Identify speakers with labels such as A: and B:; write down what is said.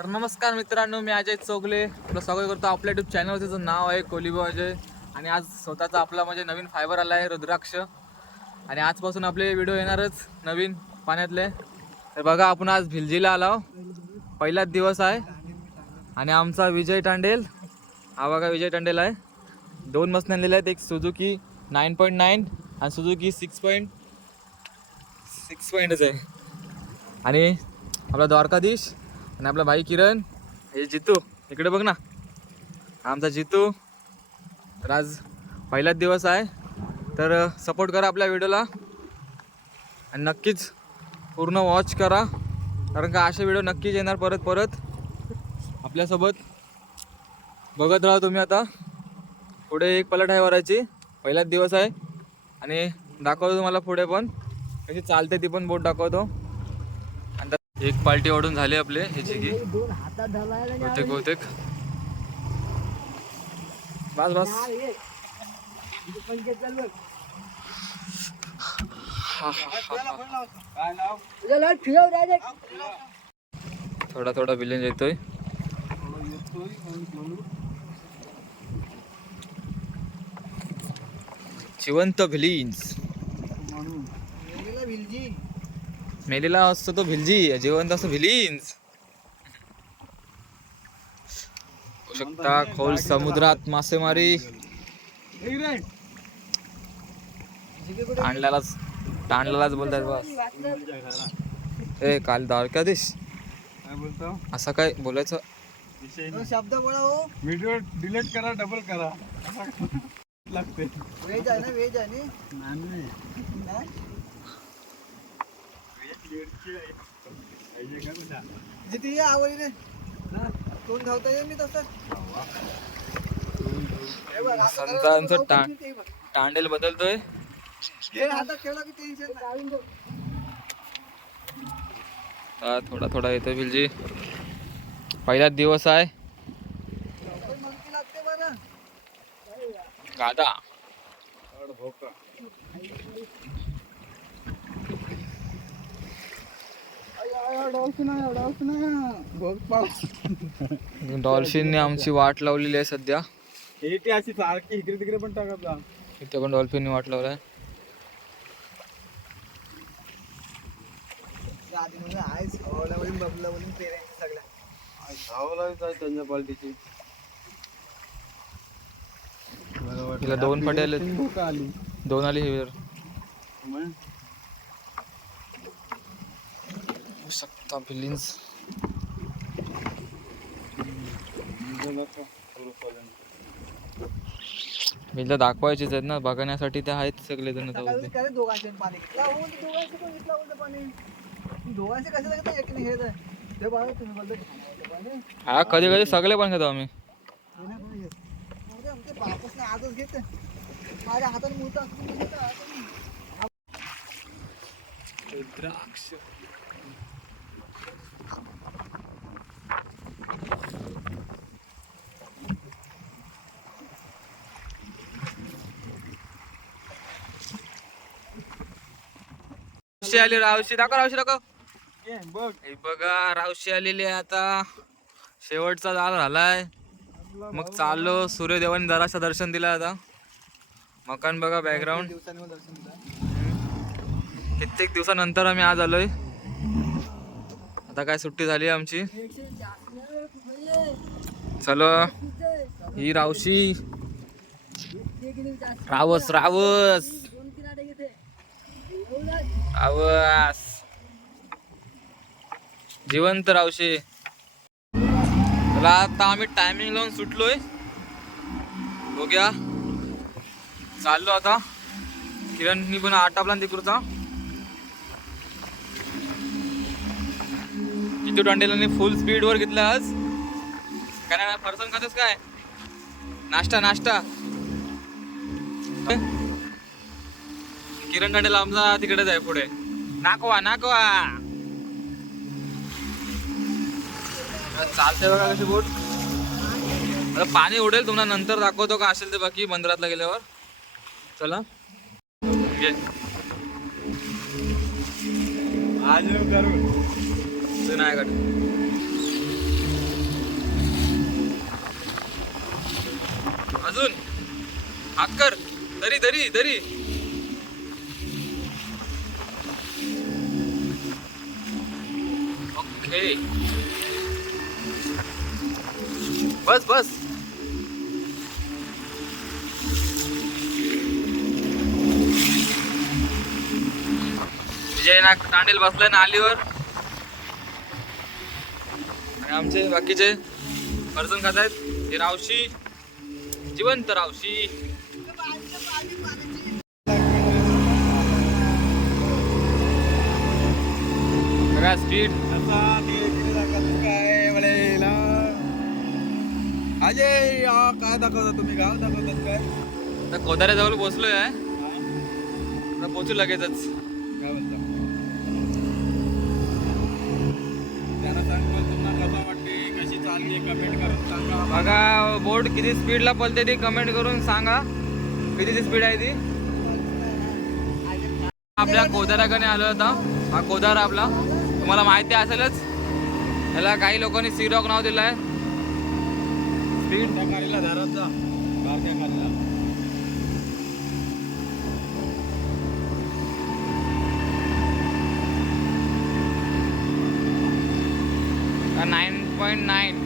A: तर नमस्कार मित्रांनो मी अजय चोगले. आपलं स्वागत करतो आपल्या युट्यूब चॅनल त्याचं नाव आहे कोलिबो अजय. आणि आज स्वतःचा आपला म्हणजे नवीन फायबर आला आहे रुद्राक्ष. आणि आजपासून आपले व्हिडिओ येणारच नवीन पाण्यातले. तर बघा आपण आज भिलजीला आलो पहिलाच दिवस आहे. आणि आमचा विजय टांडेल. हा बघा विजय टांडेल आहे. दोन मस्त आणलेले आहेत. एक सुजुकी नाईन पॉईंट नाईन आणि सुजुकी सिक्स पॉईंट सिक्स पॉईंटच आहे. आणि आपला द्वारकाधीश. आणि आपला भाई किरण हे जितू. इकडे बघ ना. आमचा जितू. तर आज पहिलाच दिवस आहे. तर सपोर्ट करा आपल्या व्हिडिओला आणि नक्कीच पूर्ण वॉच करा. कारण का असे व्हिडिओ नक्कीच येणार परत परत. आपल्यासोबत बघत राहा तुम्ही आता. पुढे एक पलट आहे वराची पहिलाच दिवस आहे. आणि दाखवतो तुम्हाला पुढे पण. कशी चालते ती पण बोट दाखवतो. एक पार्टी ओढून झाले आपले ह्याची की.
B: हातात
A: बहुतेक बहुतेक. बस बस. थोडा थोडा बिलिंग येतोय. जिवंत भिलिन्स मेलेला असतो तो भिलजी जिवंत असतो भिलिन्स शकता खोल समुद्रात मासेमारी. तांडल्यालाच तांडल्यालाच बोलतात बस ए काल द्वारकाधीश.
C: काय बोलतो?
A: असं काय बोलायचं.
B: शब्द बोला हो.
C: व्हिडिओ डिलीट करा डबल करा. असं लागते
B: व्हेज आहे ना व्हेज आहे. ना
C: नाही?
B: जिथे ये आवडी रे. कोण धावता ये मी तसं. हे
A: संतांचं
B: धरलं,
A: टा-
B: धावतो ते बघ.
A: टांडेल बदलतोय?
B: हे.
A: हा, थोडा थोडा येतोय भिलजी पहिलाच दिवस आहे. गादा. डॉल्फिनने आमची वाट लावलेली आहे सध्या.
C: हे अशी सारखी इकडे तिकडे पण टाकत
A: इथे पण डॉल्फिनने वाट लावलाय.
B: म्हणजे
C: त्यांच्या क्वालिटीची
A: तिला दोन फाटे आले. दोन आली हिवर
C: का? सुरूपर्यंत.
A: भिलला दाखवायचीच आहेत ना बघण्यासाठी ते आहेत सगळे जण
B: दोघांचे पाणी हो दोघांचे कसं
A: कधी कधी सगळे पण घेतो आम्ही.
B: हे आजच घेते. माझ्या.
A: द्राक्ष रावशी आली रावशी. दाखव रावशी दाखव.
C: बघ.
A: हे बघा रावशी आलेली आहे आता. शेवटचा दाल झालाय. मग चाललो. सूर्यदेवाने जरासं दर्शन दिलं आता. मकान बघा बॅकग्राऊंड. कित्येक दिवसानंतर आम्ही आज आलोय. आता काय सुट्टी झाली आमची? चलो. ही रावशी. रावस रावस. रावस. जिवंत रावशी. चला आता आम्ही टायमिंग लावून सुटलोय. बघूया. चाललो आता. किरणनी पण आटापला तिकडचा. किती टांडेलाने फुल स्पीडवर घेतलं घेतला आज. काय फरसन खातच काय? नाश्ता नाश्ता. किरण टांडेला आमचा तिकडेच आहे पुढे. नाकवा नाकवा. चालते बघा कशी बोट. आता पाणी उडेल तुम्हाला नंतर दाखवतो का असेल ते बाकी मंदिरातला गेल्यावर. चला. घे.
C: आज
A: अजून. हात कर. दरी दरी दरी. ओके. बस बस. विजय नाग तांडेल बसलं ना आलीवर. आणि आमचे बाकीचे अर्जुन खात आहेत. हे रावशी जिवंत रावशी. बघा स्पीड
C: काय अजय दाखवता तुम्ही? गाव दाखवतात काय?
A: आता कोदाऱ्याजवळ आता पोहोचू लगेचच.
C: काय बोलता त्यांना सांगा तुम्हाला कसं वाटते कशी चालली कमेंट करून सांगा.
A: बघा बोट किती स्पीडला पलते ती कमेंट करून सांगा. कितीची स्पीड आहे ती? आपल्या कोदाराकडे आलो होता हा कोदारा आपला. तुम्हाला माहिती असेलच. याला काही लोकांनी सिरॉक नाव दिलं आहे स्पीड
C: त्या गाडीला धरत जा. बारक्या गाडीला
A: नाईन पॉईंट नाईन